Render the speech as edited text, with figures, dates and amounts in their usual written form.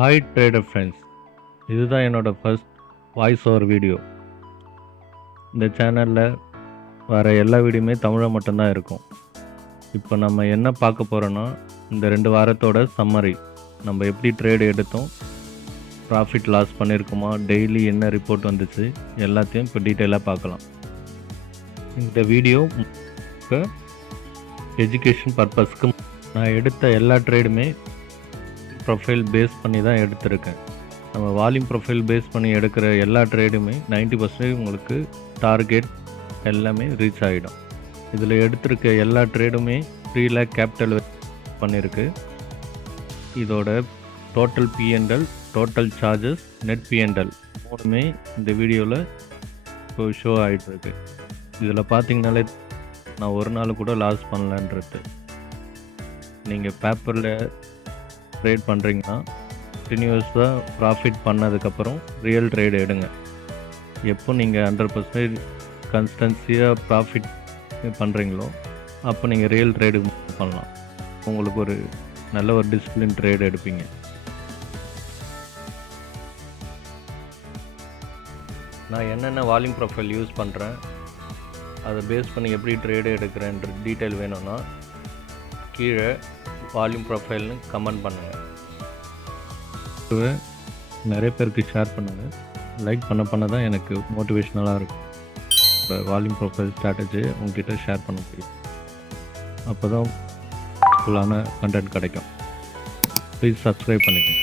Hi trader friends, இதுதான் என்னோடய first voice over video. இந்த சேனலில் வர எல்லா வீடியோமே தமிழில் மட்டும்தான் இருக்கும். இப்போ நம்ம என்ன பார்க்க போகிறோன்னா, இந்த 2 வாரத்தோட சம்மரி. நம்ம எப்படி ட்ரேடு எடுத்தோம், ப்ராஃபிட் லாஸ் பண்ணியிருக்கோமா, டெய்லி என்ன ரிப்போர்ட் வந்துச்சு, எல்லாத்தையும் இப்போ டீட்டெயிலாக பார்க்கலாம். இந்த வீடியோ இப்போ எஜுகேஷன் பர்பஸ்க்கு நான் எடுத்த எல்லா ட்ரேடுமே ப்ரொஃபைல் பேஸ் பண்ணி தான் எடுத்திருக்கேன். நம்ம வால்யூம் ப்ரொஃபைல் பேஸ் பண்ணி எடுக்கிற எல்லா ட்ரேடுமே 90% உங்களுக்கு டார்கெட் எல்லாமே ரீச் ஆகிடும். இதில் எடுத்திருக்க எல்லா ட்ரேடுமே 3 lakh கேபிட்டல் பண்ணியிருக்கு. இதோட total PNL, total charges, net PNL மூணுமே இந்த வீடியோவில் இப்போ ஷோ ஆகிட்டுருக்கு. இதில் பார்த்தீங்கனாலே நான் ஒரு நாள் கூட லாஸ் பண்ணலன்றது. நீங்கள் பேப்பரில் ட்ரேட் பண்ணுறீங்கன்னா கண்டினியூஸாக ப்ராஃபிட் பண்ணதுக்கப்புறம் ரியல் ட்ரேடு எடுங்க. எப்போ நீங்கள் 100% கன்ஸ்டன்சியாக ப்ராஃபிட் பண்ணுறீங்களோ அப்போ நீங்கள் ரியல் ட்ரேடு பண்ணலாம். உங்களுக்கு ஒரு நல்ல ஒரு டிசிப்ளின் ட்ரேடு எடுப்பீங்க. நான் என்னென்ன வால்யூம் ப்ரொஃபைல் யூஸ் பண்ணுறேன், அதை பேஸ் பண்ணி எப்படி ட்ரேடு எடுக்கிறேன்ற டீட்டெயில் வேணும்னா கீழே வால்யூம் ப்ரொஃபைல்னு கமெண்ட் பண்ணுங்கள். நிறைய பேருக்கு ஷேர் பண்ணுங்கள். லைக் பண்ண தான் எனக்கு மோட்டிவேஷ்னலாக இருக்கும். இப்போ வால்யூம் ப்ரொஃபைல் ஸ்ட்ராட்டஜி உங்ககிட்ட ஷேர் பண்ண முடியும். அப்போ தான் ஃபுல்லான கண்டென்ட் கிடைக்கும். ப்ளீஸ் சப்ஸ்கிரைப் பண்ணிக்கோங்க.